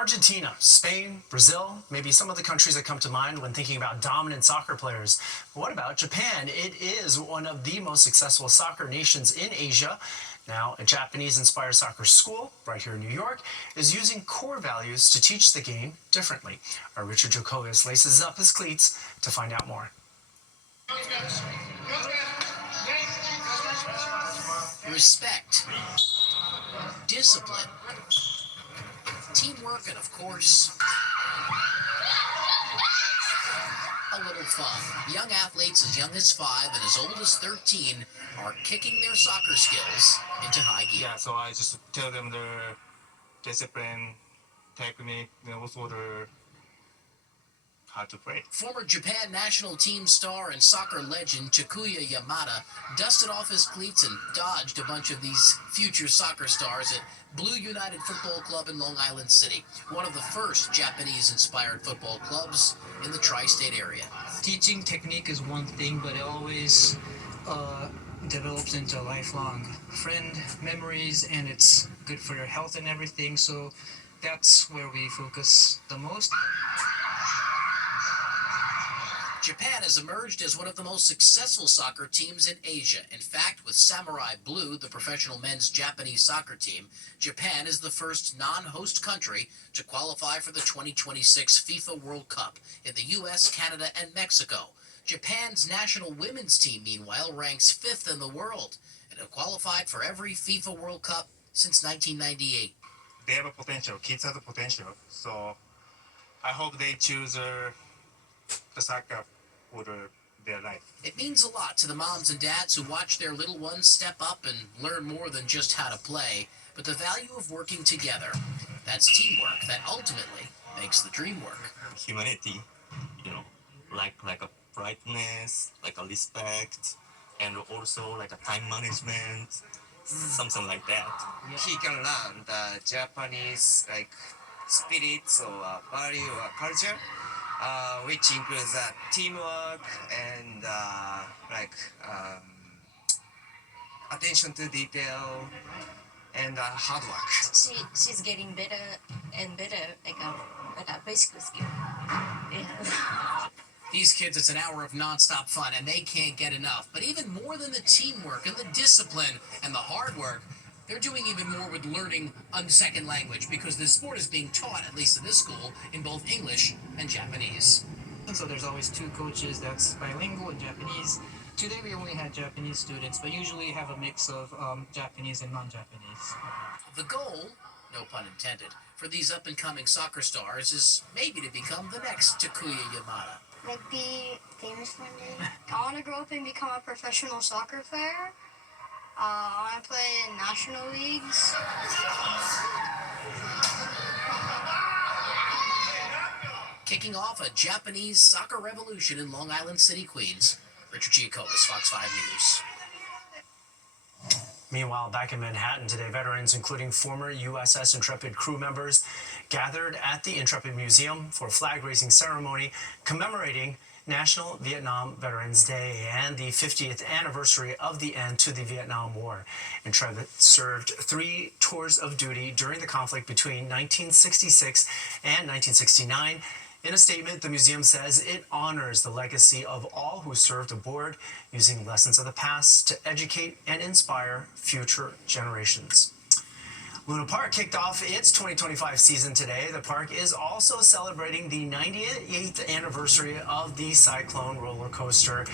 Argentina, Spain, Brazil, maybe some of the countries that come to mind when thinking about dominant soccer players. But what about Japan? It is one of the most successful soccer nations in Asia. Now, a Japanese-inspired soccer school right here in New York is using core values to teach the game differently. Our Richard Jokovic laces up his cleats to find out more. Respect, discipline, teamwork, and of course, a little fun. Young athletes as young as 5 and as old as 13 are kicking their soccer skills into high gear. Yeah, so I just tell them the discipline, technique, and also how to play. Former Japan national team star and soccer legend Takuya Yamada dusted off his cleats and dodged a bunch of these future soccer stars at Blue United Football Club in Long Island City, one of the first Japanese-inspired football clubs in the tri-state area. Teaching technique is one thing, but it always develops into lifelong friend memories, and it's good for your health and everything, so that's where we focus the most. Japan has emerged as one of the most successful soccer teams in Asia. In fact, with Samurai Blue, the professional men's Japanese soccer team, Japan is the first non-host country to qualify for the 2026 FIFA World Cup in the U.S., Canada, and Mexico. Japan's national women's team, meanwhile, ranks 5th in the world and have qualified for every FIFA World Cup since 1998. They have a potential. Kids have a potential. So I hope they choose the soccer for their life. It means a lot to the moms and dads who watch their little ones step up and learn more than just how to play, but the value of working together. That's teamwork that ultimately makes the dream work. Humanity, like a brightness, like a respect, and also like a time management, something like that. He can learn the Japanese spirit or value or culture, which includes teamwork and attention to detail and hard work. She's getting better and better, like a basic skill. Yeah. These kids, it's an hour of nonstop fun, and they can't get enough. But even more than the teamwork and the discipline and the hard work, they're doing even more with learning a second language, because this sport is being taught, at least at this school, in both English and Japanese. And so there's always 2 coaches that's bilingual in Japanese. Today we only had Japanese students, but usually have a mix of Japanese and non-Japanese. The goal, no pun intended, for these up-and-coming soccer stars is maybe to become the next Takuya Yamada. Like be famous one day. I want to grow up and become a professional soccer player. I want to play in national leagues. Kicking off a Japanese soccer revolution in Long Island City, Queens, Richard Giacobas, Fox 5 News. Meanwhile, back in Manhattan today, veterans, including former USS Intrepid crew members, gathered at the Intrepid Museum for a flag-raising ceremony commemorating National Vietnam Veterans Day and the 50th anniversary of the end to the Vietnam War. Intrepid served 3 tours of duty during the conflict between 1966 and 1969. In a statement, the museum says it honors the legacy of all who served aboard, using lessons of the past to educate and inspire future generations. Luna Park kicked off its 2025 season today. The park is also celebrating the 98th anniversary of the Cyclone roller coaster.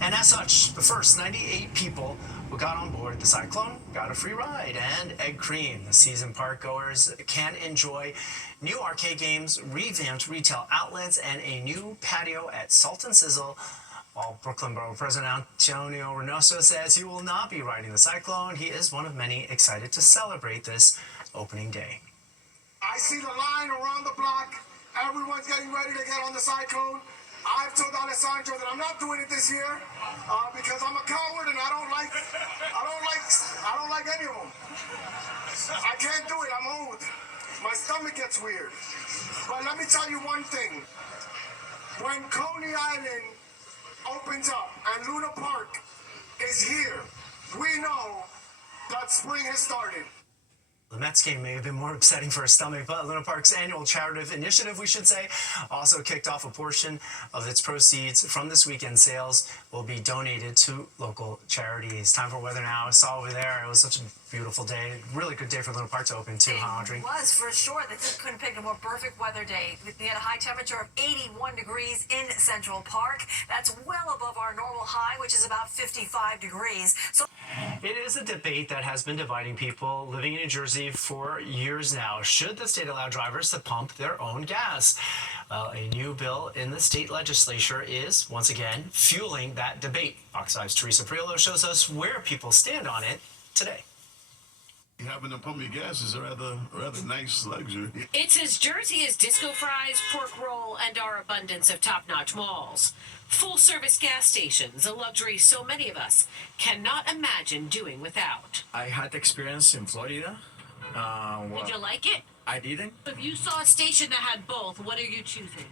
And as such, the first 98 people who got on board the Cyclone got a free ride and egg cream. The season park goers can enjoy new arcade games, revamped retail outlets, and a new patio at Salt and Sizzle. While Brooklyn Borough President Antonio Reynoso says he will not be riding the Cyclone, he is one of many excited to celebrate this opening day. I see the line around the block. Everyone's getting ready to get on the Cyclone. I've told Alessandro that I'm not doing it this year because I'm a coward and I don't like any of them. I can't do it. I'm old. My stomach gets weird. But let me tell you one thing. When Coney Island opens up and Luna Park is here, we know that spring has started. The Mets game may have been more upsetting for her stomach, but Luna Park's annual charitable initiative, we should say, also kicked off. A portion of its proceeds from this weekend sales will be donated to local charities. Time for weather now. I saw over there, it was such a beautiful day. Really good day for Luna Park to open too, huh, Audrey? It was, for sure. They couldn't pick a more perfect weather day. We had a high temperature of 81 degrees in Central Park. That's well above our normal high, which is about 55 degrees. So it is a debate that has been dividing people living in New Jersey for years now. Should the state allow drivers to pump their own gas? Well, a new bill in the state legislature is, once again, fueling that debate. Fox 5's Teresa Priolo shows us where people stand on it today. Having to pump your gas is a rather nice luxury. It's as Jersey as disco fries, pork roll, and our abundance of top-notch malls. Full-service gas stations, a luxury so many of us cannot imagine doing without. I had experience in Florida. Did you like it? I didn't. If you saw a station that had both, what are you choosing?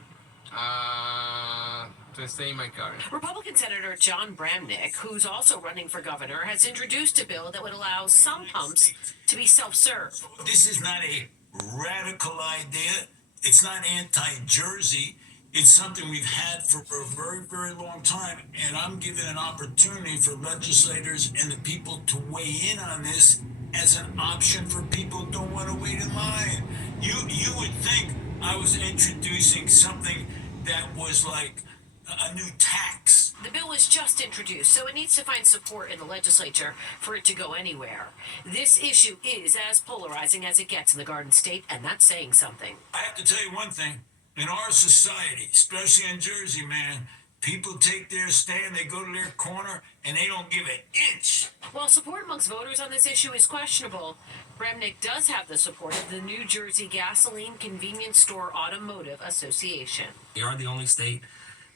To stay in my car. Republican Senator John Bramnick, who's also running for governor, has introduced a bill that would allow some pumps to be self-serve. This is not a radical idea. It's not anti-Jersey. It's something we've had for a very, very long time. And I'm giving an opportunity for legislators and the people to weigh in on this as an option for people who don't want to wait in line. You would think I was introducing something that was like a new tax. The bill was just introduced, so it needs to find support in the legislature for it to go anywhere. This issue is as polarizing as it gets in the Garden State, and that's saying something. I have to tell you one thing. In our society, especially in Jersey, man, people take their stand, they go to their corner, and they don't give an inch. While support amongst voters on this issue is questionable, Bramnick does have the support of the New Jersey Gasoline Convenience Store Automotive Association. We are the only state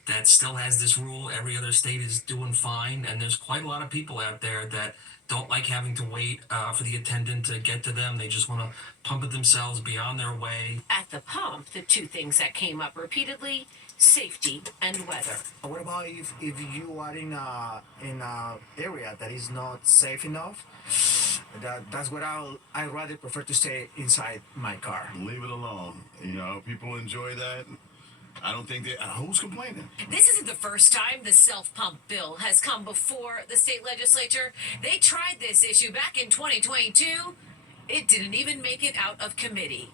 that still has this rule. Every other state is doing fine, and there's quite a lot of people out there that don't like having to wait for the attendant to get to them. They just want to pump it themselves, be on their way. At the pump, the two things that came up repeatedly: safety and weather. What about if you are in a area that is not safe enough? That's what I rather prefer to stay inside my car. Leave it alone. You know, people enjoy that. I don't think who's complaining? This isn't the first time the self-pump bill has come before the state legislature. They tried this issue back in 2022. It didn't even make it out of committee.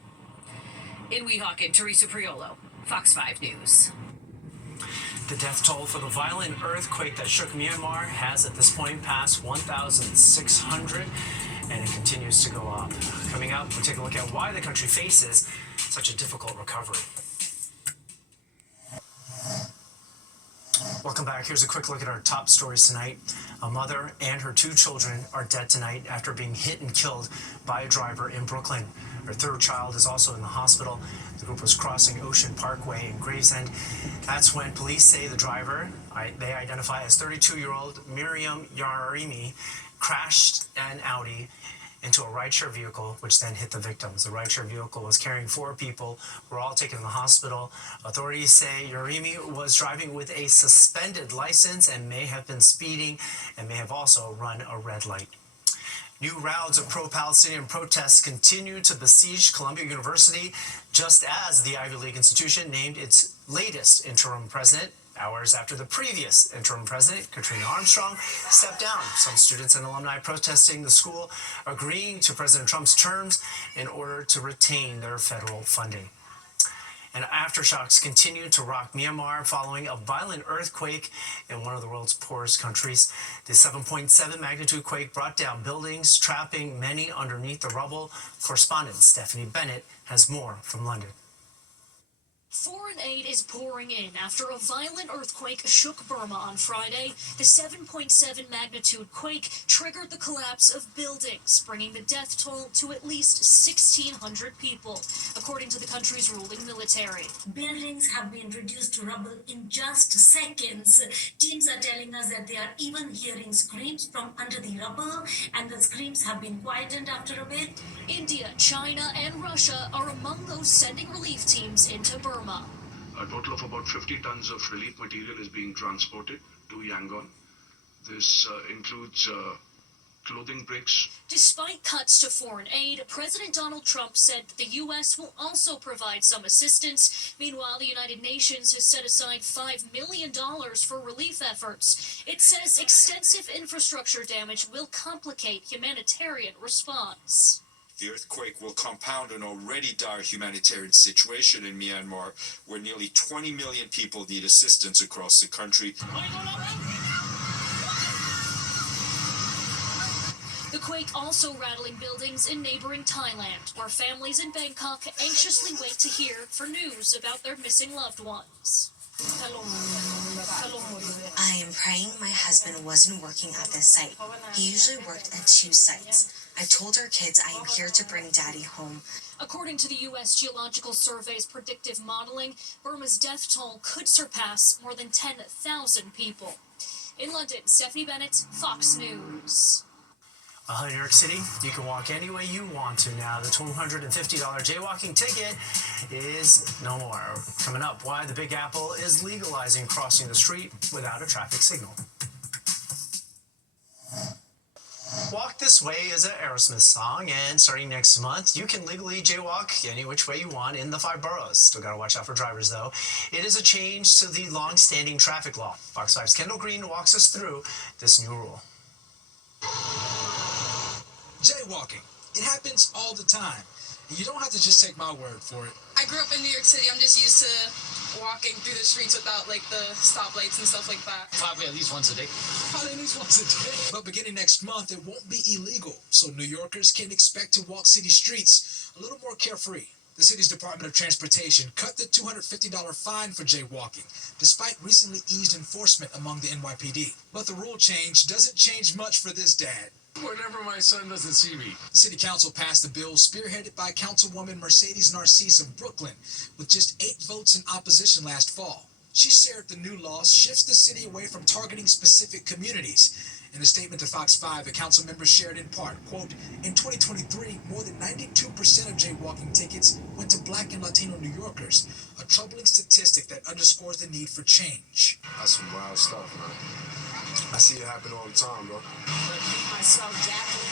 In Weehawken, Teresa Priolo, Fox 5 News. The death toll for the violent earthquake that shook Myanmar has at this point passed 1,600, and it continues to go up. Coming up, we'll take a look at why the country faces such a difficult recovery. Welcome back. Here's a quick look at our top stories tonight. A mother and her two children are dead tonight after being hit and killed by a driver in Brooklyn. Her third child is also in the hospital. The group was crossing Ocean Parkway in Gravesend. That's when police say the driver, they identify as 32-year-old Miriam Yarimi, crashed an Audi into a rideshare vehicle, which then hit the victims. The rideshare vehicle was carrying 4 people, who were all taken to the hospital. Authorities say Yarimi was driving with a suspended license and may have been speeding and may have also run a red light. New rounds of pro-Palestinian protests continue to besiege Columbia University, just as the Ivy League institution named its latest interim president, hours after the previous interim president, Katrina Armstrong, stepped down. Some students and alumni protesting the school agreeing to President Trump's terms in order to retain their federal funding. And aftershocks continue to rock Myanmar following a violent earthquake in one of the world's poorest countries. The 7.7 magnitude quake brought down buildings, trapping many underneath the rubble. Correspondent Stephanie Bennett has more from London. Foreign aid is pouring in after a violent earthquake shook Burma on Friday. The 7.7 magnitude quake triggered the collapse of buildings, bringing the death toll to at least 1,600 people, according to the country's ruling military. Buildings have been reduced to rubble in just seconds. Teams are telling us that they are even hearing screams from under the rubble, and the screams have been quietened after a bit. India, China, and Russia are among those sending relief teams into Burma. A total of about 50 tons of relief material is being transported to Yangon. This includes clothing breaks. Despite cuts to foreign aid, President Donald Trump said that the U.S. will also provide some assistance. Meanwhile, the United Nations has set aside $5 million for relief efforts. It says extensive infrastructure damage will complicate humanitarian response. The earthquake will compound an already dire humanitarian situation in Myanmar, where nearly 20 million people need assistance across the country. The quake also rattling buildings in neighboring Thailand, where families in Bangkok anxiously wait to hear for news about their missing loved ones. I am praying my husband wasn't working at this site. He usually worked at 2 sites. I told our kids I am here to bring Daddy home. According to the U.S. Geological Survey's predictive modeling, Burma's death toll could surpass more than 10,000 people. In London, Stephanie Bennett, Fox News. In New York City, you can walk any way you want to now. The $250 jaywalking ticket is no more. Coming up, why the Big Apple is legalizing crossing the street without a traffic signal. Walk This Way is an Aerosmith song, and starting next month, you can legally jaywalk any which way you want in the 5 boroughs. Still gotta watch out for drivers, though. It is a change to the long-standing traffic law. Fox 5's Kendall Green walks us through this new rule. Jaywalking. It happens all the time. And you don't have to just take my word for it. I grew up in New York City. I'm just used to walking through the streets without like the stoplights and stuff like that. Probably at least once a day. Probably at least once a day. But beginning next month, it won't be illegal. So New Yorkers can expect to walk city streets a little more carefree. The city's Department of Transportation cut the $250 fine for jaywalking, despite recently eased enforcement among the NYPD. But the rule change doesn't change much for this dad. Whenever my son doesn't see me. The city council passed a bill spearheaded by Councilwoman Mercedes Narcisse of Brooklyn, with just 8 votes in opposition last fall. She shared the new law shifts the city away from targeting specific communities. In a statement to Fox 5, the council members shared in part, quote, in 2023, more than 92% of jaywalking tickets went to Black and Latino New Yorkers, a troubling statistic that underscores the need for change. That's some wild stuff, man. I see it happen all the time, bro. But me, myself, Jacqueline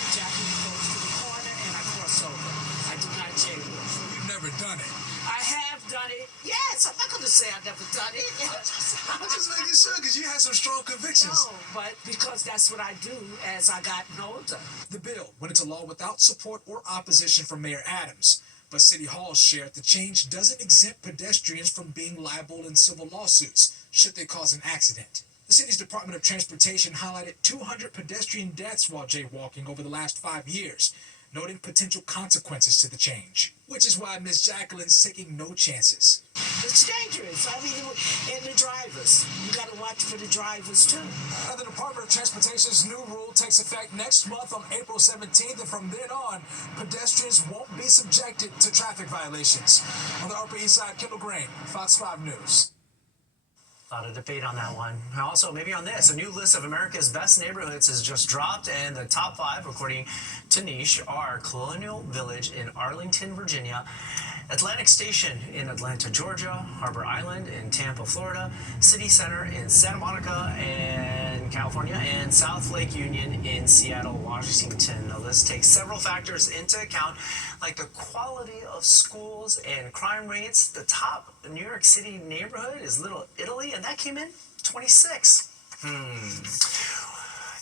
goes to the corner and I cross over. I do not jaywalk. You've never done it. I have done it. Yes, I'm not going to say I've never done it. I'm just making sure, because you had some strong convictions. No, but because that's what I do as I gotten older. The bill went into law without support or opposition from Mayor Adams. But City Hall shared the change doesn't exempt pedestrians from being liable in civil lawsuits should they cause an accident. The city's Department of Transportation highlighted 200 pedestrian deaths while jaywalking over the last 5 years, noting potential consequences to the change. Which is why Miss Jacqueline's taking no chances. It's dangerous. I mean, and the drivers. You got to watch for the drivers, too. Now, the Department of Transportation's new rule takes effect next month on April 17th, and from then on, pedestrians won't be subjected to traffic violations. On the Upper East Side, Kendall Green, Fox 5 News. A lot of debate on that one. Also, maybe on this, a new list of America's best neighborhoods has just dropped, and the top 5, according to Niche, are Colonial Village in Arlington, Virginia, Atlantic Station in Atlanta, Georgia, Harbor Island in Tampa, Florida, City Center in Santa Monica and California, and South Lake Union in Seattle, Washington. The list takes several factors into account, like the quality of schools and crime rates. The top New York City neighborhood is Little Italy, and that came in 26.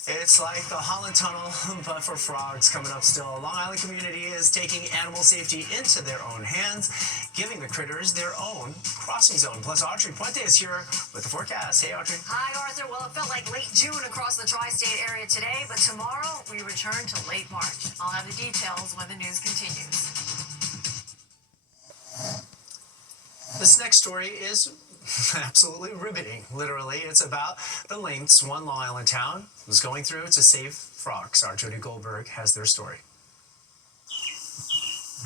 It's like the Holland Tunnel, but for frogs coming up still. Long Island community is taking animal safety into their own hands, giving the critters their own crossing zone. Plus, Audrey Puente is here with the forecast. Hey, Audrey. Hi, Arthur. Well, it felt like late June across the tri-state area today, but tomorrow we return to late March. I'll have the details when the news continues. This next story is absolutely riveting. Literally, it's about the lengths one Long Island town was going through to save frogs. Our Jody Goldberg has their story.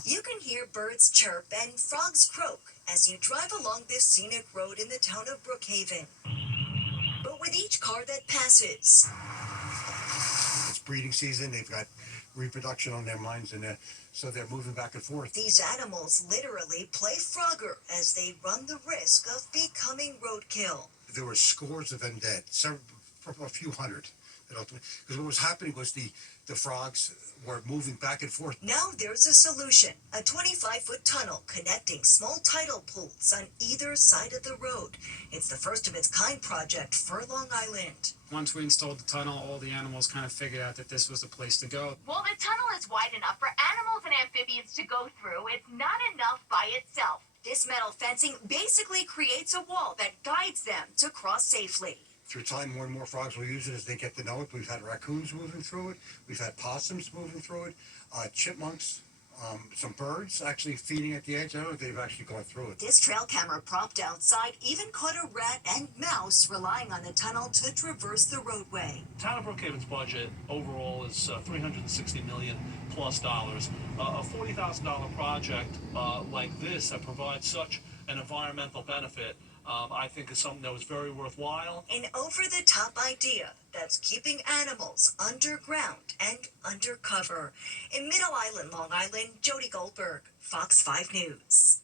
You can hear birds chirp and frogs croak as you drive along this scenic road in the town of Brookhaven. But with each car that passes, it's breeding season. They've got reproduction on their minds, and so they're moving back and forth. These animals literally play Frogger as they run the risk of becoming roadkill. There were scores of them dead, a few hundred. Because what was happening was the frogs were moving back and forth. Now there's a solution, a 25-foot tunnel connecting small tidal pools on either side of the road. It's the first of its kind project for Long Island. Once we installed the tunnel, all the animals kind of figured out that this was the place to go. Well, the tunnel is wide enough for animals and amphibians to go through. It's not enough by itself. This metal fencing basically creates a wall that guides them to cross safely. Through time, more and more frogs will use it as they get to know it. We've had raccoons moving through it. We've had possums moving through it. Chipmunks, some birds actually feeding at the edge. I don't know if they've actually gone through it. This trail camera propped outside even caught a rat and mouse relying on the tunnel to traverse the roadway. Town of Brookhaven's budget overall is $360 million plus. A $40,000 project like this that provides such an environmental benefit, I think is something that was very worthwhile. An over-the-top idea that's keeping animals underground and undercover. In Middle Island, Long Island, Jody Goldberg, Fox 5 News.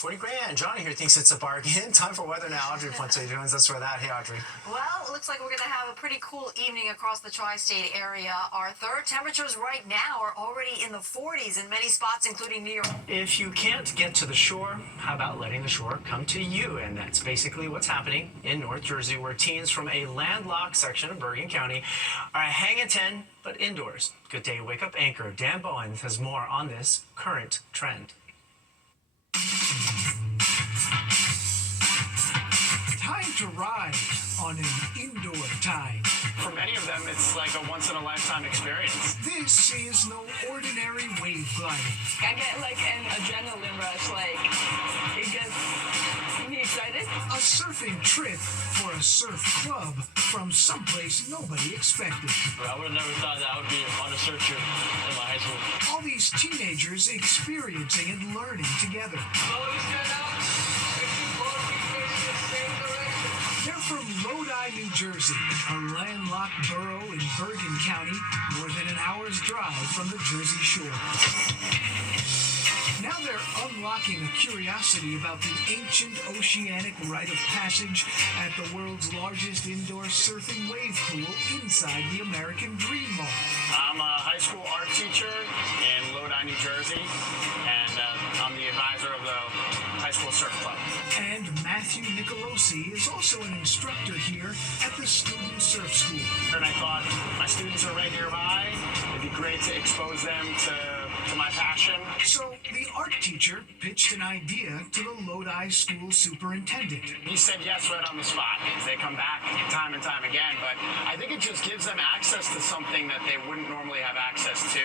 40 grand. Johnny here thinks it's a bargain. Time for weather now. Audrey Ponce joins us for that. Hey, Audrey. Well, it looks like we're going to have a pretty cool evening across the tri-state area, Arthur. Temperatures right now are already in the 40s in many spots, including New York. If you can't get to the shore, how about letting the shore come to you? And that's basically what's happening in North Jersey, where teens from a landlocked section of Bergen County are hanging 10, but indoors. Good Day Wake Up anchor Dan Bowen has more on this current trend. Time to ride on an indoor time. For many of them, it's like a once-in-a-lifetime experience. This is no ordinary wave gliding. I get like an adrenaline rush, like it gets me excited. A surfing trip for a surf club from someplace nobody expected. I would have never thought that I would be on a surf trip in my high school. All these teenagers experiencing and learning together. They're from Lodi, New Jersey, a landlocked borough in Bergen County, more than an hour's drive from the Jersey Shore. Now they're unlocking a curiosity about the ancient oceanic rite of passage at the world's largest indoor surfing wave pool inside the American Dream Mall. I'm a high school art teacher in Lodi, New Jersey, and I'm the advisor of the high school surf club. And Matthew Nicolosi is also an instructor here at the Student Surf School. And I thought my students are right nearby. It'd be great to expose them to my passion. So the art teacher pitched an idea to the Lodi school superintendent. He said yes right on the spot. They come back time and time again, but I think it just gives them access to something that they wouldn't normally have access to.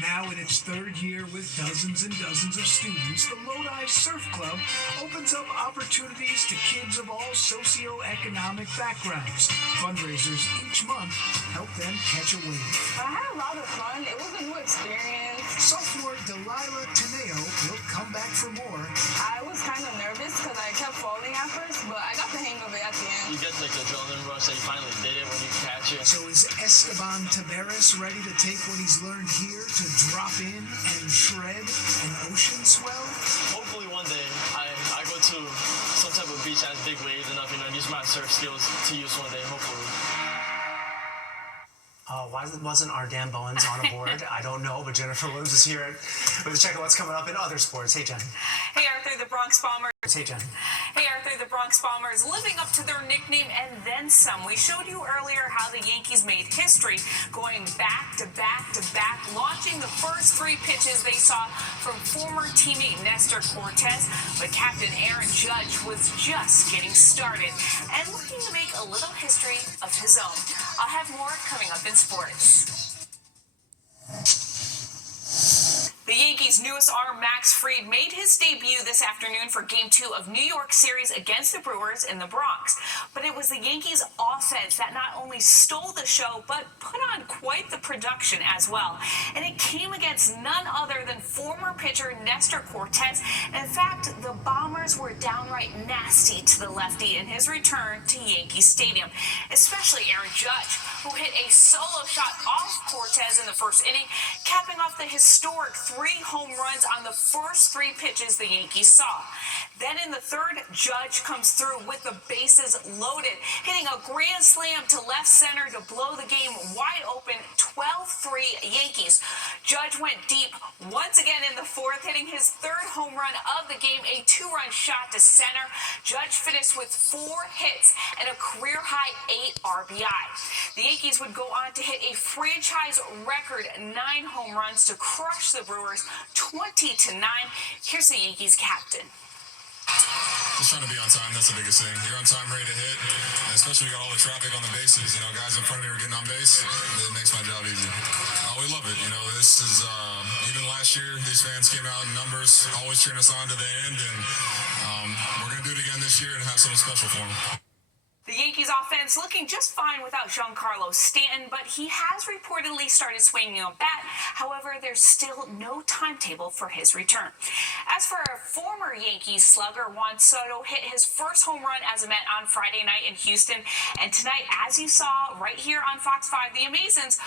Now in its third year with dozens and dozens of students, the Lodi Surf Club opens up opportunities to kids of all socioeconomic backgrounds. Fundraisers each month help them catch a wave. I had a lot of fun. It was a new experience. Sophomore Delilah Teneo will come back for more. I was kind of nervous because I kept falling at first, but I got the hang of it at the end. You get like the adrenaline rush that you finally did it when you catch it. So is Esteban Taveras ready to take what he's learned here to drop in and shred an ocean swell? Hopefully one day I go to some type of beach that has big waves enough, and use my surf skills to use one day, hopefully. Why wasn't our Dan Bowens on a board? I don't know, but Jennifer Williams is here with a check of what's coming up in other sports. Hey, Jen. Hey, Arthur, the Bronx Bombers. Hey, Jen. Hey, Arthur, the Bronx Bombers living up to their nickname and then some. We showed you earlier how the Yankees made history, going back to back to back, launching the first 3 pitches they saw from former teammate Nestor Cortez. But Captain Aaron Judge was just getting started and looking to make a little history of his own. I'll have more coming up in sports. The Yankees' newest arm, Max Fried, made his debut this afternoon for Game 2 of New York series against the Brewers in the Bronx. But it was the Yankees' offense that not only stole the show, but put on quite the production as well. And it came against none other than former pitcher Nestor Cortez. In fact, the Bombers were downright nasty to the lefty in his return to Yankee Stadium, especially Aaron Judge, who hit a solo shot off Cortez in the first inning, capping off the historic 3 home runs on the first 3 pitches the Yankees saw. Then in the third, Judge comes through with the bases loaded, hitting a grand slam to left center to blow the game wide open, 12-3 Yankees. Judge went deep once again in the fourth, hitting his third home run of the game, a 2-run shot to center. Judge finished with 4 hits and a career-high 8 RBI. The Yankees would go on to hit a franchise record 9 home runs to crush the Brewers 20-9. Here's the Yankees captain. Just trying to be on time, that's the biggest thing. You're on time, ready to hit, and especially we got all the traffic on the bases. You know, guys in front of me are getting on base. It makes my job easy. We love it. You know, this is, even last year, these fans came out in numbers, always cheering us on to the end, and we're going to do it again this year and have something special for them. The Yankees offense looking just fine without Giancarlo Stanton, but he has reportedly started swinging a bat. However, there's still no timetable for his return. As for a former Yankees slugger, Juan Soto hit his first home run as a Met on Friday night in Houston. And tonight, as you saw right here on Fox 5, the Amazons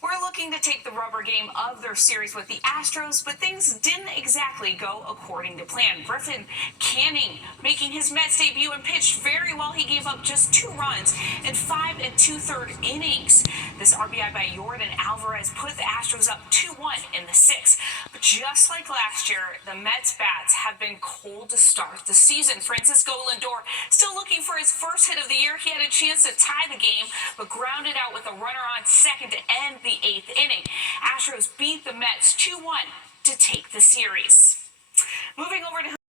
were looking to take the rubber game of their series with the Astros, but things didn't exactly go according to plan. Griffin Canning making his Mets debut and pitched very well. He gave up just 2 runs in 5 2/3 innings. This RBI by Yordan Alvarez put the Astros up 2-1 in the 6th. But just like last year, the Mets bats have been cold to start the season. Francisco Lindor still looking for his first hit of the year. He had a chance to tie the game, but grounded out with a runner on second to end the 8th inning. Astros beat the Mets 2-1 to take the series. Moving over to